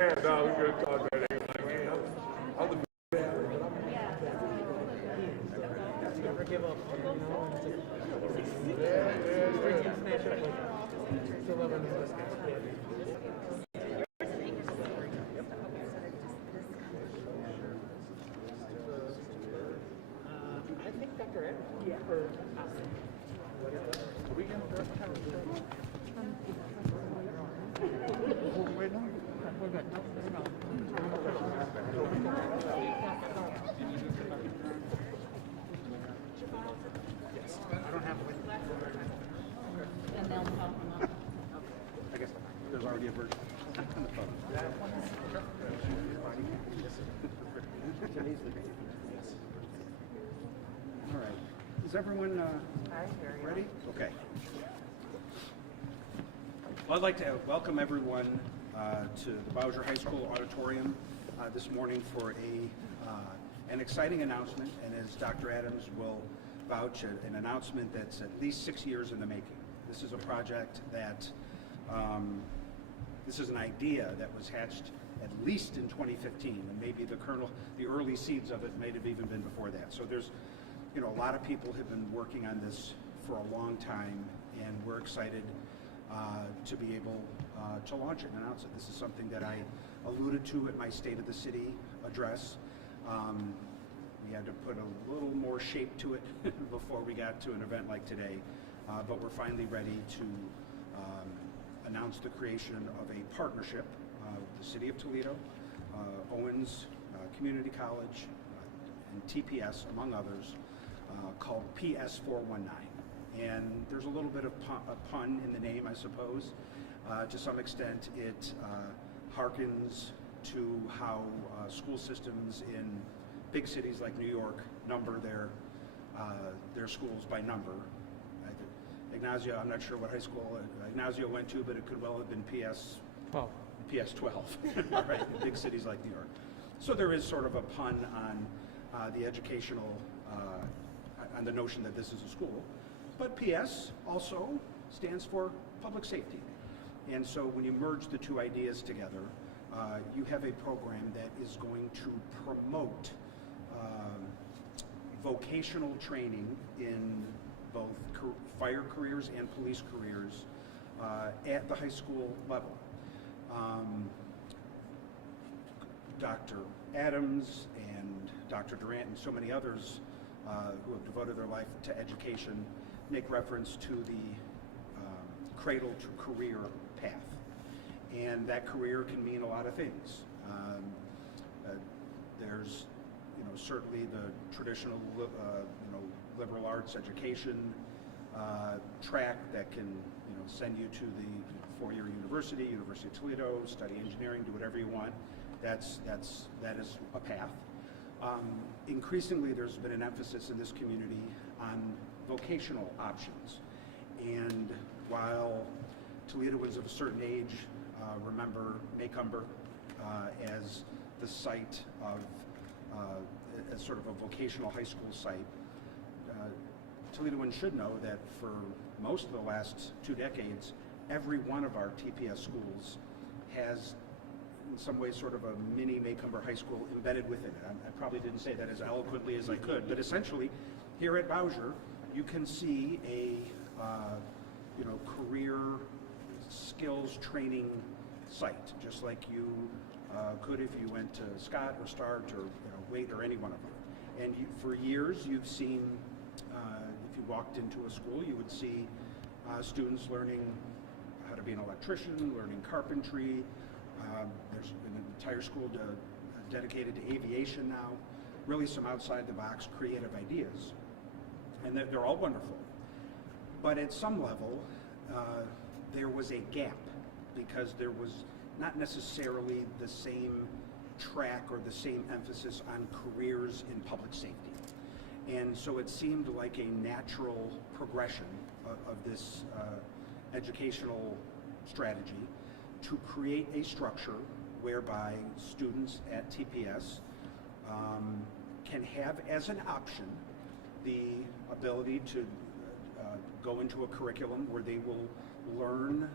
Yeah, no, we're gonna talk about it. Like, hey, I'm the Never give up. I think Dr. Ed? Yeah. We're good. I don't have one. And they'll help them up. I guess there's already a version on the phone. All right. Is everyone ready? Okay. Well, I'd like to welcome everyone to the Bowser High School auditorium this morning for an exciting announcement, and as Dr. Adams will vouch, an announcement that's at least 6 years in the making. This is a project that, this is an idea that was hatched at least in 2015, and maybe the early seeds of it may have even been before that. So there's, a lot of people have been working on this for a long time, and we're excited to be able to launch it and announce it. This is something that I alluded to at my State of the City address. We had to put a little more shape to it before we got to an event like today, but we're finally ready to announce the creation of a partnership with the City of Toledo, Owens Community College, and TPS, among others, called PS419. And there's a little bit of a pun in the name, I suppose. To some extent, it harkens to how school systems in big cities like New York number their schools by number. Ignazio, I'm not sure what high school Ignazio went to, but it could well have been PS12. PS12, right, in big cities like New York. So there is sort of a pun on the educational, on the notion that this is a school. But PS also stands for public safety. And so when you merge the two ideas together, you have a program that is going to promote vocational training in both fire careers and police careers at the high school level. Dr. Adams and Dr. Durant and so many others who have devoted their life to education make reference to the cradle to career path. And that career can mean a lot of things. There's certainly the traditional liberal arts education track that can send you to the four-year University of Toledo, study engineering, do whatever you want. That is a path. Increasingly, there's been an emphasis in this community on vocational options. And while Toledoans of a certain age remember Macomber as the site of, as sort of a vocational high school site, Toledoans should know that for most of the last 2 decades, every one of our TPS schools has in some ways sort of a mini Macomber High School embedded within it. I probably didn't say that as eloquently as I could, but essentially here at Bowser you can see a career skills training site, just like you could if you went to Scott or Start or Wade or any one of them. And for years you've seen, if you walked into a school, you would see students learning how to be an electrician, learning carpentry. There's an entire school dedicated to aviation now, really some outside the box creative ideas. And they're all wonderful. But at some level, there was a gap because there was not necessarily the same track or the same emphasis on careers in public safety. And so it seemed like a natural progression of this educational strategy to create a structure whereby students at TPS can have as an option the ability to go into a curriculum where they will learn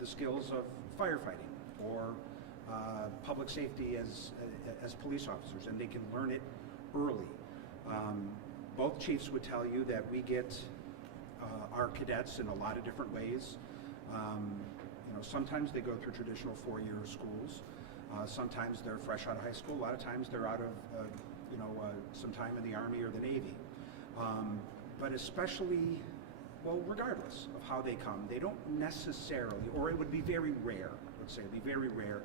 the skills of firefighting or public safety as police officers, and they can learn it early. Both chiefs would tell you that we get our cadets in a lot of different ways. Sometimes they go through traditional four-year schools. Sometimes they're fresh out of high school. A lot of times they're out of some time in the Army or the Navy. But especially, well, regardless of how they come, they don't necessarily, or it would be very rare, let's say, it'd be very rare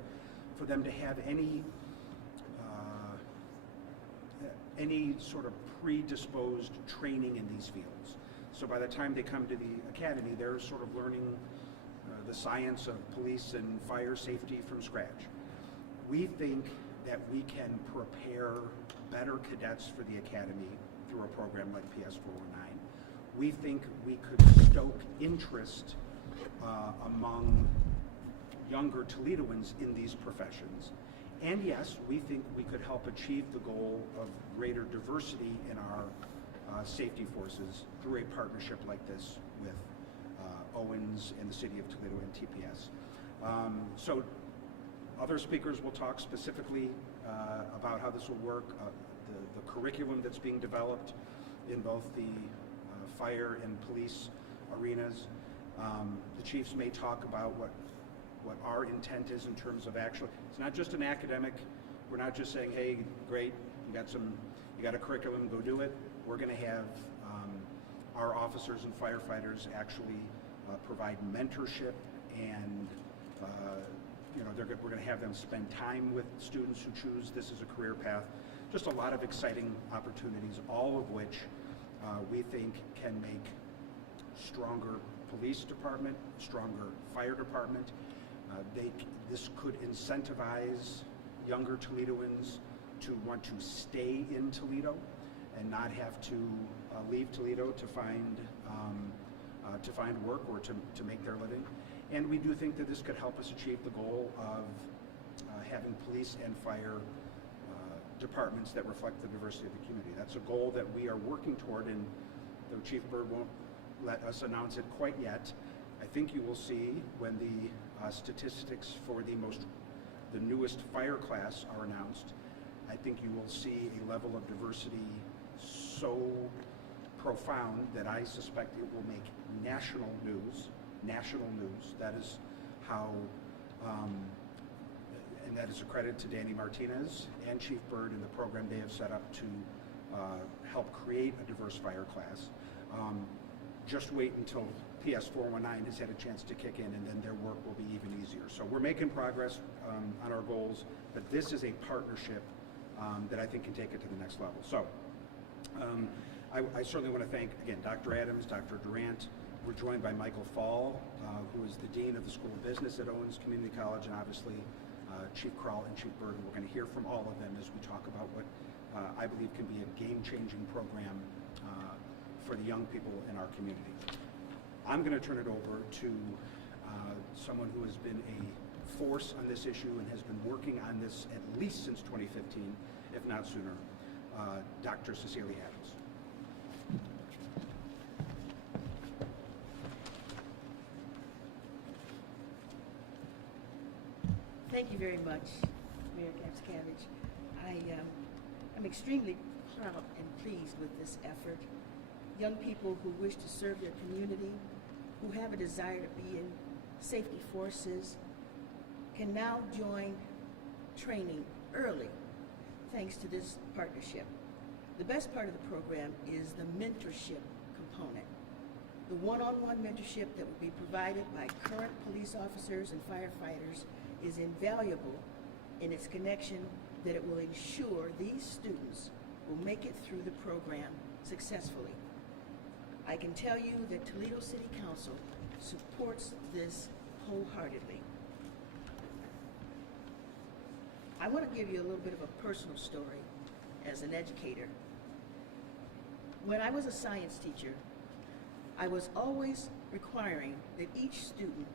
for them to have any sort of predisposed training in these fields. So by the time they come to the academy, they're sort of learning the science of police and fire safety from scratch. We think that we can prepare better cadets for the academy through a program like PS419. We think we could stoke interest among younger Toledoans in these professions. And yes, we think we could help achieve the goal of greater diversity in our safety forces through a partnership like this with Owens and the City of Toledo and TPS. So other speakers will talk specifically about how this will work, the curriculum that's being developed in both the fire and police arenas. The chiefs may talk about what our intent is in terms of actually, it's not just an academic, we're not just saying, hey, great, you got a curriculum, go do it. We're going to have our officers and firefighters actually provide mentorship, and we're going to have them spend time with students who choose this as a career path. Just a lot of exciting opportunities, all of which we think can make stronger police department, stronger fire department. This could incentivize younger Toledoans to want to stay in Toledo and not have to leave Toledo to find work or to make their living. And we do think that this could help us achieve the goal of having police and fire departments that reflect the diversity of the community. That's a goal that we are working toward, and though Chief Byrd won't let us announce it quite yet, I think you will see when the statistics for the newest fire class are announced. I think you will see a level of diversity so profound that I suspect it will make national news. That is how, and that is a credit to Danny Martinez and Chief Byrd and the program they have set up to help create a diverse fire class. Just wait until PS419 has had a chance to kick in, and then their work will be even easier. So we're making progress on our goals, but this is a partnership that I think can take it to the next level. So I certainly want to thank, again, Dr. Adams, Dr. Durant. We're joined by Michael Fall, who is the Dean of the School of Business at Owens Community College, and obviously Chief Krull and Chief Byrd. We're going to hear from all of them as we talk about what I believe can be a game-changing program for the young people in our community. I'm going to turn it over to someone who has been a force on this issue and has been working on this at least since 2015, if not sooner, Dr. Cecilia Adams. Thank you very much, Mayor Kapszukiewicz. I'm extremely proud and pleased with this effort. Young people who wish to serve their community, who have a desire to be in safety forces, can now join training early thanks to this partnership. The best part of the program is the mentorship component. The one-on-one mentorship that will be provided by current police officers and firefighters is invaluable in its connection that it will ensure these students will make it through the program successfully. I can tell you that Toledo City Council supports this wholeheartedly. I want to give you a little bit of a personal story as an educator. When I was a science teacher, I was always requiring that each student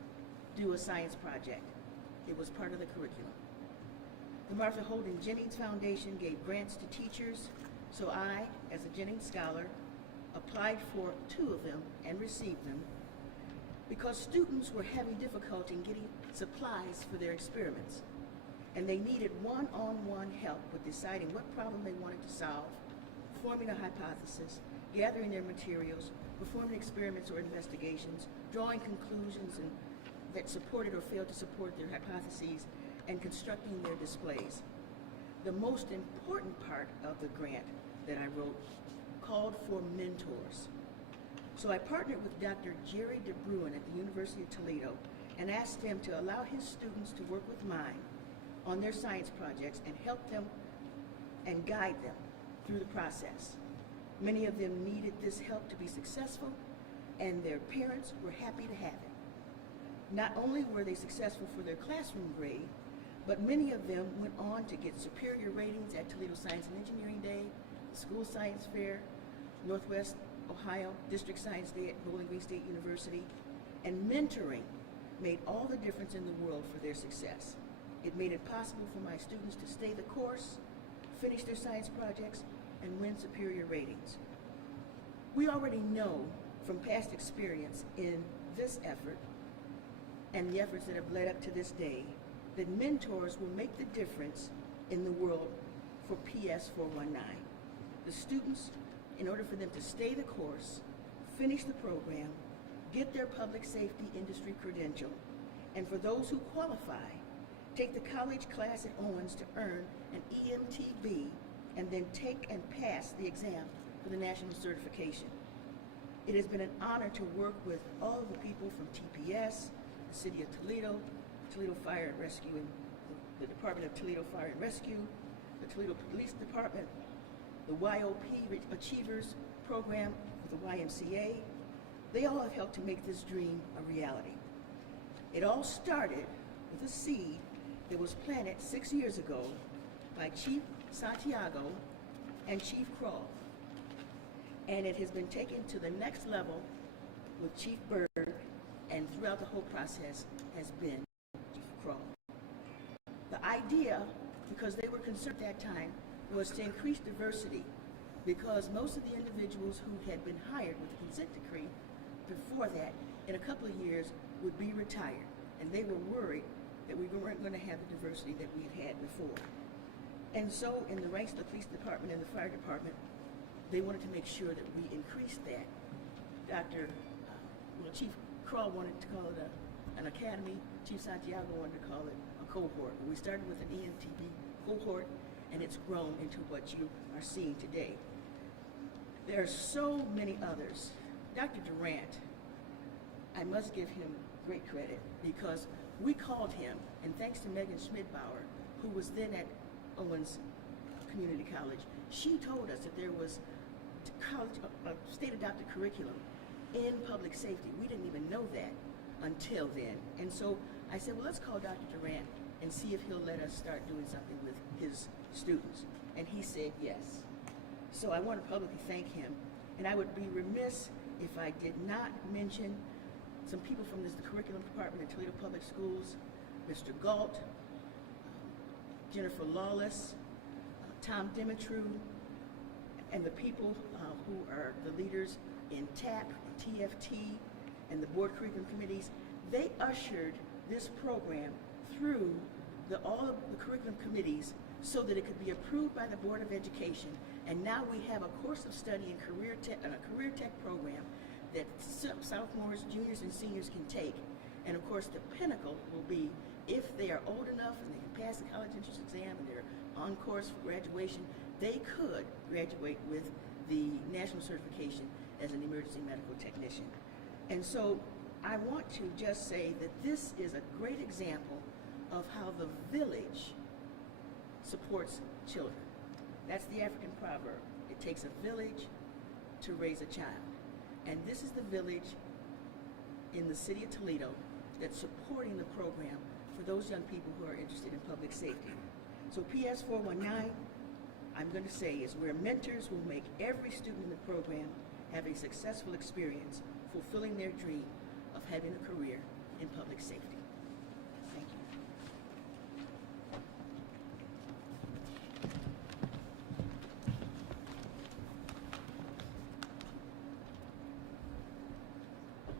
do a science project. It was part of the curriculum. The Martha Holden Jennings Foundation gave grants to teachers, so I, as a Jennings Scholar, applied for 2 of them and received them because students were having difficulty in getting supplies for their experiments. and they needed one-on-one help with deciding what problem they wanted to solve, forming a hypothesis, gathering their materials, performing experiments or investigations, drawing conclusions that supported or failed to support their hypotheses, and constructing their displays. The most important part of the grant that I wrote called for mentors. So I partnered with Dr. Jerry DeBruin at the University of Toledo and asked him to allow his students to work with mine on their science projects and help them and guide them through the process. Many of them needed this help to be successful, and their parents were happy to have it. Not only were they successful for their classroom grade, but many of them went on to get superior ratings at Toledo Science and Engineering Day, School Science Fair, Northwest Ohio District Science Day at Bowling Green State University, and mentoring made all the difference in the world for their success. It made it possible for my students to stay the course, finish their science projects, and win superior ratings. We already know from past experience in this effort and the efforts that have led up to this day that mentors will make the difference in the world for PS419. The students, in order for them to stay the course, finish the program, get their public safety industry credential, and for those who qualify, take the college class at Owens to earn an EMTB and then take and pass the exam for the national certification. It has been an honor to work with all of the people from TPS, the City of Toledo, Toledo Fire Rescue, and the Department of Toledo Fire and Rescue, the Toledo Police Department, the YOP Achievers Program with the YMCA. They all have helped to make this dream a reality. It all started with a seed that was planted 6 years ago by Chief Santiago and Chief Kroll. And it has been taken to the next level with Chief Berg, and throughout the whole process has been Chief Kroll. The idea, because they were concerned at that time, was to increase diversity, because most of the individuals who had been hired with the consent decree before that, in a couple of years, would be retired. And they were worried that we weren't going to have the diversity that we had had before. And so in the ranks of the police department and the fire department, they wanted to make sure that we increased that. Chief Kroll wanted to call it an academy. Chief Santiago wanted to call it a cohort. We started with an EMTB cohort, and it's grown into what you are seeing today. There are so many others. Dr. Durant, I must give him great credit, because we called him, and thanks to Megan Schmidbauer, who was then at Owens Community College, she told us that there was a state-adopted curriculum in public safety. We didn't even know that until then. And so I said, well, let's call Dr. Durant and see if he'll let us start doing something with his students. And he said yes. So I want to publicly thank him. And I would be remiss if I did not mention some people from the curriculum department at Toledo Public Schools, Mr. Galt, Jennifer Lawless, Tom Dimitru, and the people who are the leaders in TAP, and TFT, and the board curriculum committees. They ushered this program through all of the curriculum committees so that it could be approved by the Board of Education. And now we have a course of study in a career tech program that sophomores, juniors, and seniors can take. And of course, the pinnacle will be if they are old enough and they can pass the college entrance exam and they're on course for graduation, they could graduate with the national certification as an emergency medical technician. And so I want to just say that this is a great example of how the village supports children. That's the African proverb. It takes a village to raise a child. And this is the village in the city of Toledo that's supporting the program for those young people who are interested in public safety. So PS419, I'm going to say, is where mentors will make every student in the program have a successful experience fulfilling their dream of having a career in public safety. Thank you.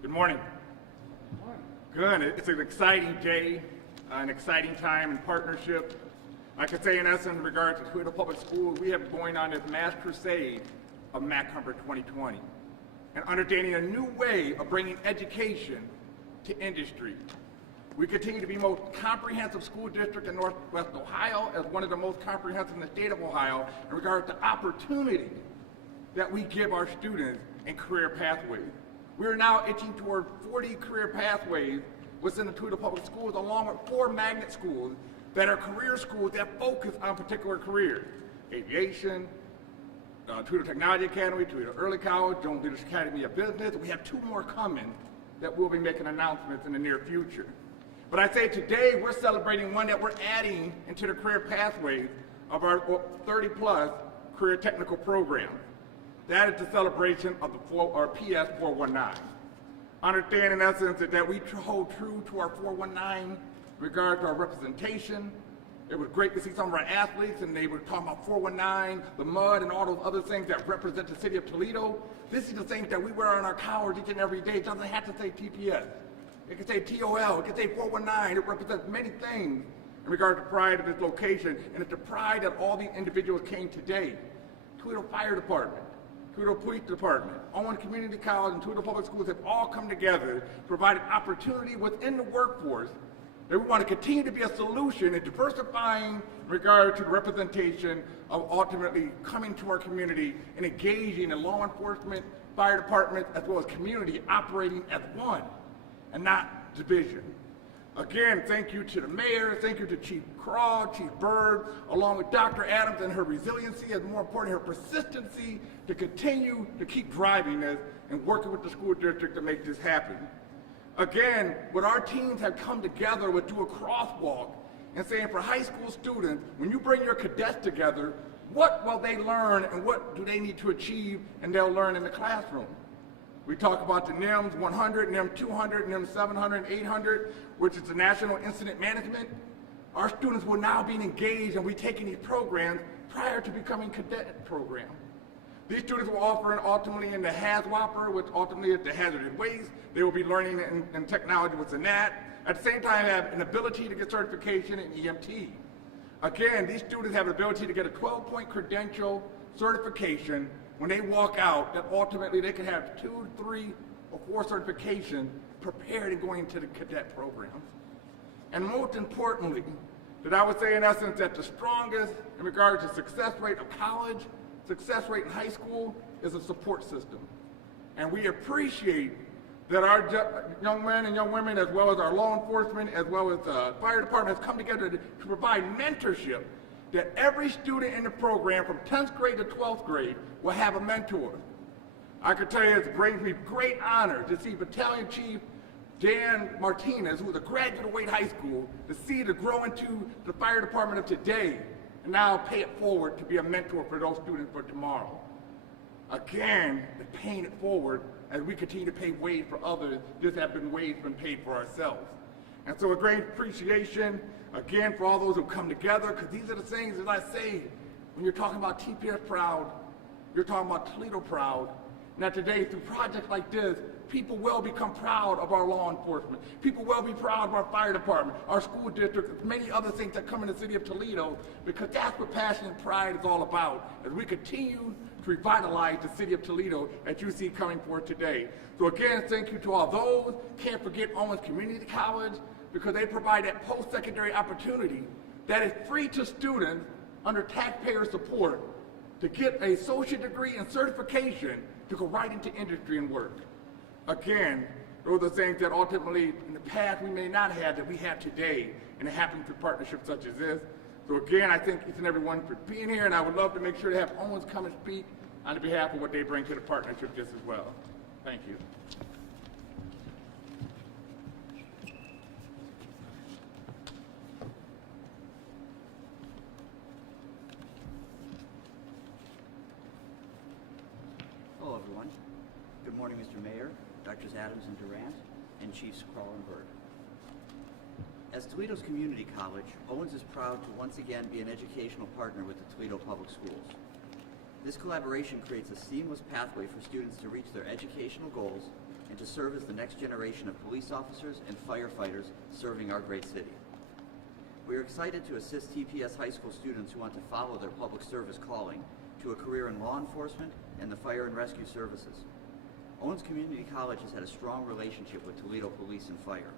Good morning. Good. It's an exciting day. an exciting time in partnership. I could say in essence, in regards to Toledo Public Schools, we have going on this mass crusade of MacCumber 2020 and understanding a new way of bringing education to industry. We continue to be the most comprehensive school district in Northwest Ohio, as one of the most comprehensive in the state of Ohio in regards to opportunity that we give our students in career pathways. We are now itching toward 40 career pathways within the Toledo Public Schools, along with 4 magnet schools that are career schools that focus on particular careers: aviation, Toledo Technology Academy, Toledo Early College, Jones Leadership Academy of Business. We have 2 more coming that we'll be making announcements in the near future. But I say today we're celebrating one that we're adding into the career pathways of our 30+ career technical programs. That is the celebration of the PS419. Understand in essence that we hold true to our 419 in regard to our representation. It was great to see some of our athletes, and they were talking about 419, the mud, and all those other things that represent the city of Toledo. This is the things that we wear on our collars each and every day. It doesn't have to say TPS. It can say TOL, it can say 419. It represents many things in regard to pride of this location, and it's the pride that all these individuals came today. Toledo Fire Department, Toledo Police Department, Owens Community College, and Toledo Public Schools have all come together, provided opportunity within the workforce that we want to continue to be a solution in diversifying in regard to the representation of ultimately coming to our community and engaging in law enforcement, fire departments, as well as community operating as one and not division. Again, thank you to the mayor, thank you to Chief Craw, Chief Bird, along with Dr. Adams and her resiliency, and more importantly, her persistency to continue to keep driving this and working with the school district to make this happen. Again, what our teams have come together with do a crosswalk and saying for high school students, when you bring your cadets together, what will they learn and what do they need to achieve and they'll learn in the classroom? We talk about the NIMS 100, NIMS 200, NIMS 700, 800, which is the National Incident Management. Our students will now be engaged and we taking these programs prior to becoming cadet programs. These students will offer ultimately in the HAZWOPER, which ultimately is the hazardous waste. They will be learning in technology within that. At the same time, have an ability to get certification in EMT. Again, these students have an ability to get a 12-point credential certification when they walk out, that ultimately they can have 2, 3, or 4 certifications prepared and going into the cadet programs. And most importantly, that I would say in essence that the strongest in regard to success rate of college, success rate in high school is a support system. And we appreciate that our young men and young women, as well as our law enforcement, as well as the fire department, has come together to provide mentorship, that every student in the program from 10th grade to 12th grade will have a mentor. I can tell you it brings me great honor to see Battalion Chief Dan Martinez, who is a graduate of Wade High School, to see to grow into the fire department of today and now pay it forward to be a mentor for those students for tomorrow. Again, paying it forward as we continue to pay wage for others, this has been wage been paid for ourselves. And so a great appreciation, again, for all those who come together, because these are the things, as I say, when you're talking about TPS proud, you're talking about Toledo proud. Now today, through projects like this, people will become proud of our law enforcement. People will be proud of our fire department, our school district, many other things that come in the city of Toledo, because that's what passion and pride is all about, as we continue to revitalize the city of Toledo as you see coming forth today. So again, thank you to all those. Can't forget Owens Community College, because they provide that post-secondary opportunity that is free to students under taxpayer support to get an associate degree and certification to go right into industry and work. Again, those are things that ultimately in the past we may not have that we have today, and it happens through partnerships such as this. So again, I thank each and everyone for being here, and I would love to make sure to have Owens come and speak on behalf of what they bring to the partnership just as well. Thank you. Hello, everyone. Good morning, Mr. Mayor, Drs. Adams and Durant, and Chiefs Crawl and Bird. As Toledo's community college, Owens is proud to once again be an educational partner with the Toledo Public Schools. This collaboration creates a seamless pathway for students to reach their educational goals and to serve as the next generation of police officers and firefighters serving our great city. We are excited to assist TPS high school students who want to follow their public service calling to a career in law enforcement and the fire and rescue services. Owens Community College has had a strong relationship with Toledo Police and Fire.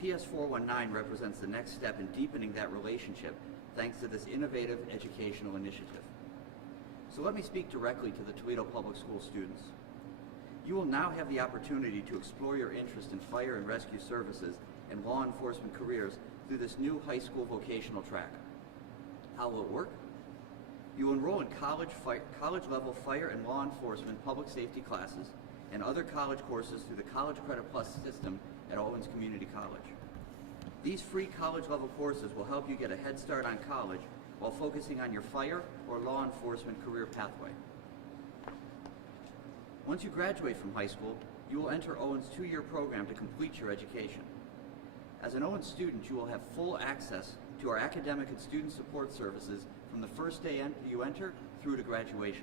PS419 represents the next step in deepening that relationship thanks to this innovative educational initiative. So let me speak directly to the Toledo Public School students. You will now have the opportunity to explore your interest in fire and rescue services and law enforcement careers through this new high school vocational track. How will it work? You will enroll in college-level fire and law enforcement public safety classes and other college courses through the College Credit Plus system at Owens Community College. These free college-level courses will help you get a head start on college while focusing on your fire or law enforcement career pathway. Once you graduate from high school, you will enter Owens' 2-year program to complete your education. As an Owens student, you will have full access to our academic and student support services from the first day you enter through to graduation.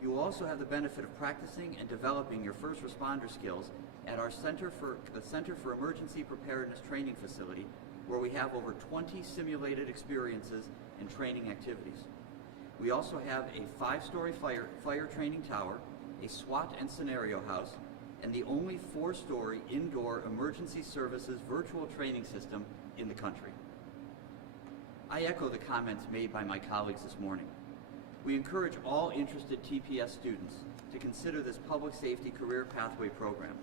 You will also have the benefit of practicing and developing your first responder skills at our Center for Emergency Preparedness Training Facility, where we have over 20 simulated experiences and training activities. We also have a 5-story fire training tower, a SWAT and scenario house, and the only 4-story indoor emergency services virtual training system in the country. I echo the comments made by my colleagues this morning. We encourage all interested TPS students to consider this public safety career pathway program.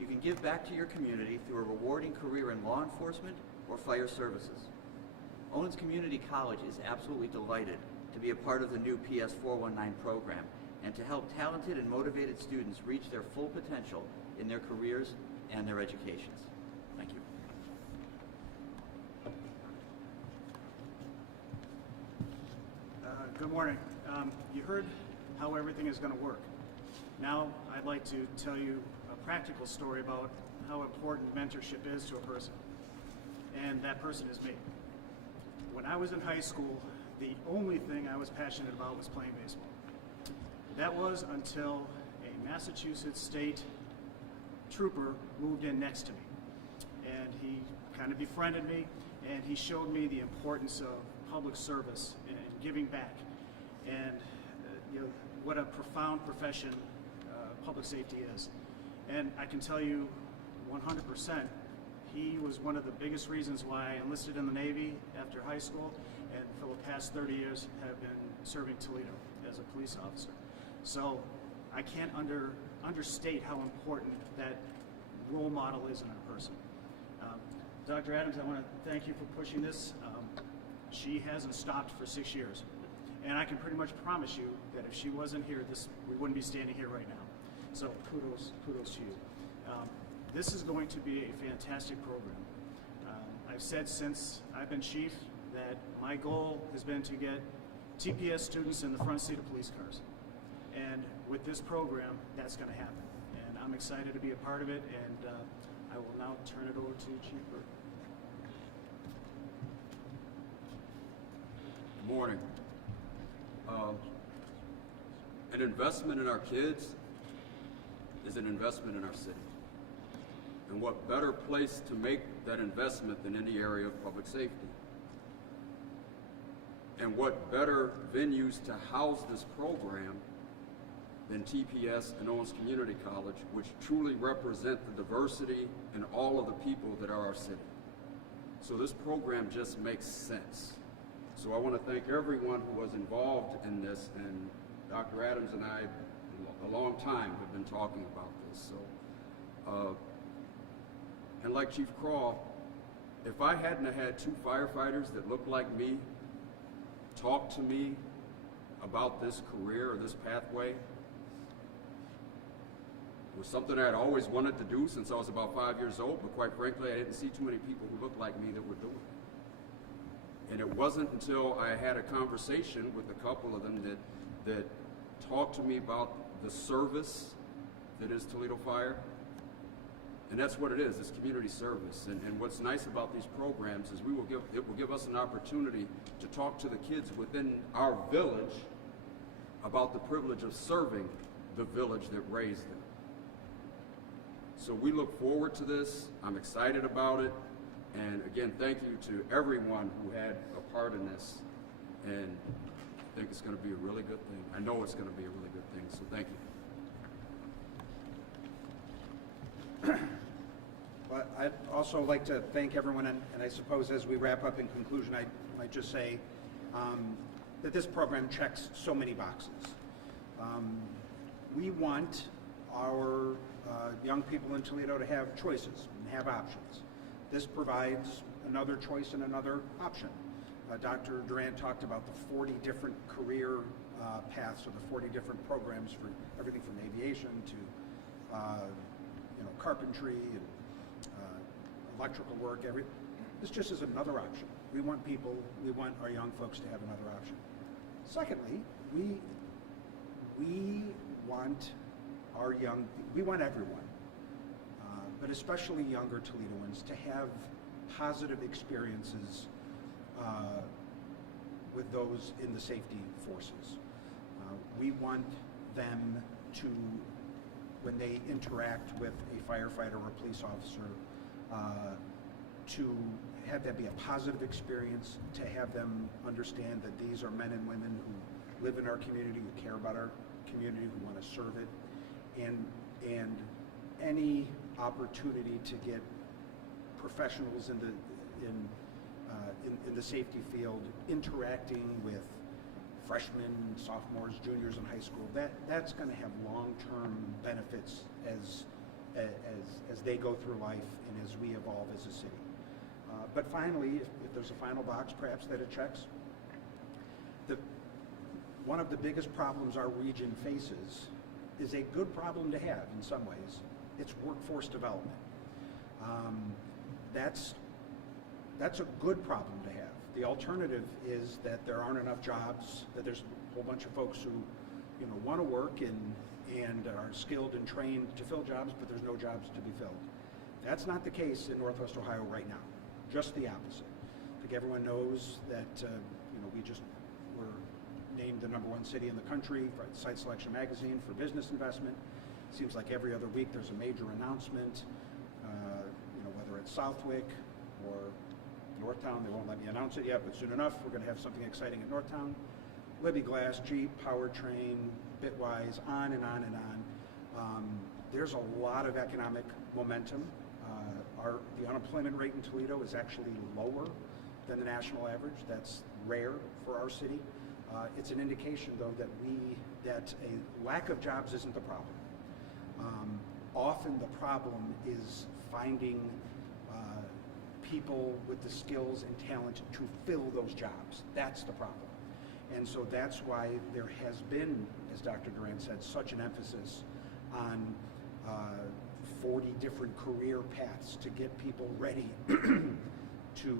You can give back to your community through a rewarding career in law enforcement or fire services. Owens Community College is absolutely delighted to be a part of the new PS419 program and to help talented and motivated students reach their full potential in their careers and their educations. Thank you. Good morning. You heard how everything is going to work. Now I'd like to tell you a practical story about how important mentorship is to a person. And that person is me. When I was in high school, the only thing I was passionate about was playing baseball. That was until a Massachusetts state trooper moved in next to me. And he kind of befriended me, and he showed me the importance of public service and giving back. And what a profound profession public safety is. And I can tell you 100%, he was one of the biggest reasons why I enlisted in the Navy after high school, and for the past 30 years have been serving Toledo as a police officer. So I can't understate how important that role model is in a person. Dr. Adams, I want to thank you for pushing this. She hasn't stopped for 6 years. And I can pretty much promise you that if she wasn't here, we wouldn't be standing here right now. So kudos to you. This is going to be a fantastic program. I've said since I've been chief that my goal has been to get TPS students in the front seat of police cars. And with this program, that's going to happen. And I'm excited to be a part of it, and I will now turn it over to Chief Burke. Good morning. An investment in our kids is an investment in our city. And what better place to make that investment than any area of public safety? And what better venues to house this program than TPS and Owens Community College, which truly represent the diversity and all of the people that are our city. So this program just makes sense. So I want to thank everyone who was involved in this, and Dr. Adams and I, a long time, have been talking about this. So, and like Chief Craw, if I hadn't have had 2 firefighters that looked like me talk to me about this career or this pathway, it was something I had always wanted to do since I was about 5 years old, but quite frankly, I didn't see too many people who looked like me that would do it. And it wasn't until I had a conversation with a couple of them that talked to me about the service that is Toledo Fire. And that's what it is, it's community service. And what's nice about these programs is it will give us an opportunity to talk to the kids within our village about the privilege of serving the village that raised them. So we look forward to this. I'm excited about it. And again, thank you to everyone who had a part in this. And I think it's going to be a really good thing. I know it's going to be a really good thing, so thank you. Well, I'd also like to thank everyone, and I suppose as we wrap up in conclusion, I might just say that this program checks so many boxes. We want our young people in Toledo to have choices and have options. This provides another choice and another option. Dr. Durant talked about the 40 different career paths, or the 40 different programs for everything from aviation to carpentry and electrical work. This just is another option. We want our young folks to have another option. Secondly, we want everyone, but especially younger Toledoans, to have positive experiences with those in the safety forces. We want them to, when they interact with a firefighter or a police officer, to have that be a positive experience, to have them understand that these are men and women who live in our community, who care about our community, who want to serve it, and any opportunity to get professionals in the safety field interacting with freshmen, sophomores, juniors in high school, that's going to have long-term benefits as they go through life and as we evolve as a city. But finally, if there's a final box perhaps that it checks, one of the biggest problems our region faces is a good problem to have in some ways. It's workforce development. That's a good problem to have. The alternative is that there aren't enough jobs, that there's a whole bunch of folks who want to work and are skilled and trained to fill jobs, but there's no jobs to be filled. That's not the case in Northwest Ohio right now, just the opposite. I think everyone knows that we just were named the #1 city in the country by Site Selection Magazine for business investment. Seems like every other week there's a major announcement, whether it's Southwick or Northtown. They won't let me announce it yet, but soon enough we're going to have something exciting at Northtown. Libby Glass, Jeep, Powertrain, Bitwise, on and on and on. There's a lot of economic momentum. The unemployment rate in Toledo is actually lower than the national average. That's rare for our city. It's an indication, though, that a lack of jobs isn't the problem. Often the problem is finding people with the skills and talent to fill those jobs. That's the problem. And so that's why there has been, as Dr. Durant said, such an emphasis on 40 different career paths to get people ready to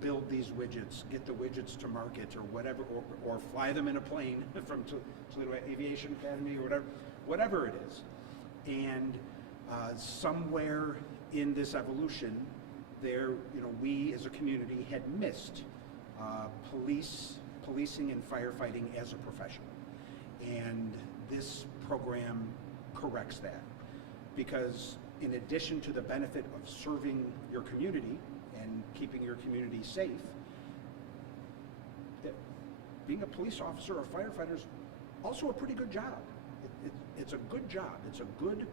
build these widgets, get the widgets to market or whatever, or fly them in a plane from Toledo Aviation Academy or whatever it is. And somewhere in this evolution, we as a community had missed policing and firefighting as a profession. And this program corrects that, because in addition to the benefit of serving your community and keeping your community safe, that being a police officer or firefighter is also a pretty good job. It's a good job. It's a good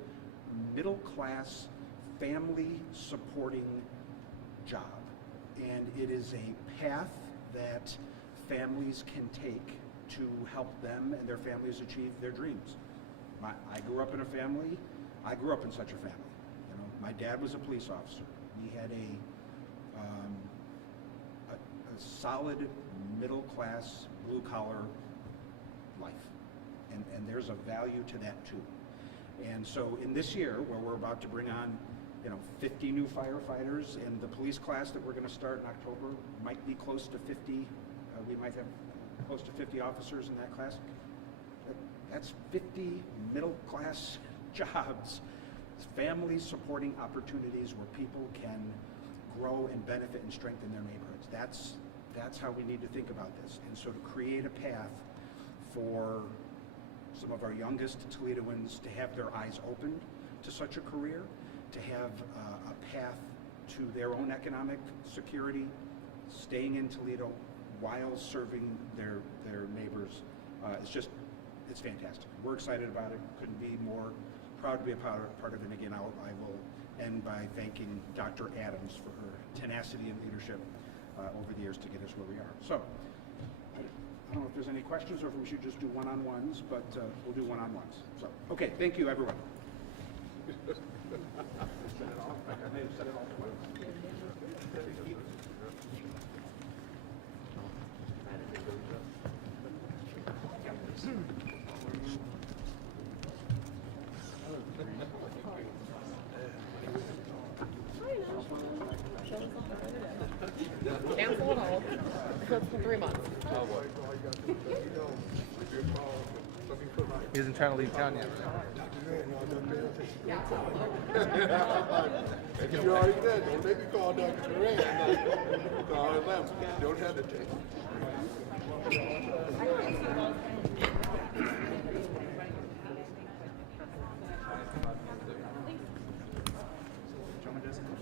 middle-class, family-supporting job. And it is a path that families can take to help them and their families achieve their dreams. I grew up in a family. I grew up in such a family. My dad was a police officer. We had a solid middle-class, blue-collar life, and there's a value to that too. And so in this year, where we're about to bring on 50 new firefighters, and the police class that we're going to start in October might be close to 50. We might have close to 50 officers in that class. That's 50 middle-class jobs, families supporting opportunities where people can grow and benefit and strengthen their neighborhoods. That's how we need to think about this. And so to create a path for some of our youngest Toledoans to have their eyes opened to such a career, to have a path to their own economic security, staying in Toledo while serving their neighbors. It's fantastic. We're excited about it. Couldn't be more proud to be a part of it. And again, I will end by thanking Dr. Adams for her tenacity and leadership over the years to get us where we are. So, I don't know if there's any questions or if we should just do one-on-ones, but we'll do one-on-ones. So, okay, thank you, everyone. Cancel it all. For 3 months. He isn't trying to leave town yet. If you already did, don't make me call Dr. Duran. Call him. Don't hesitate.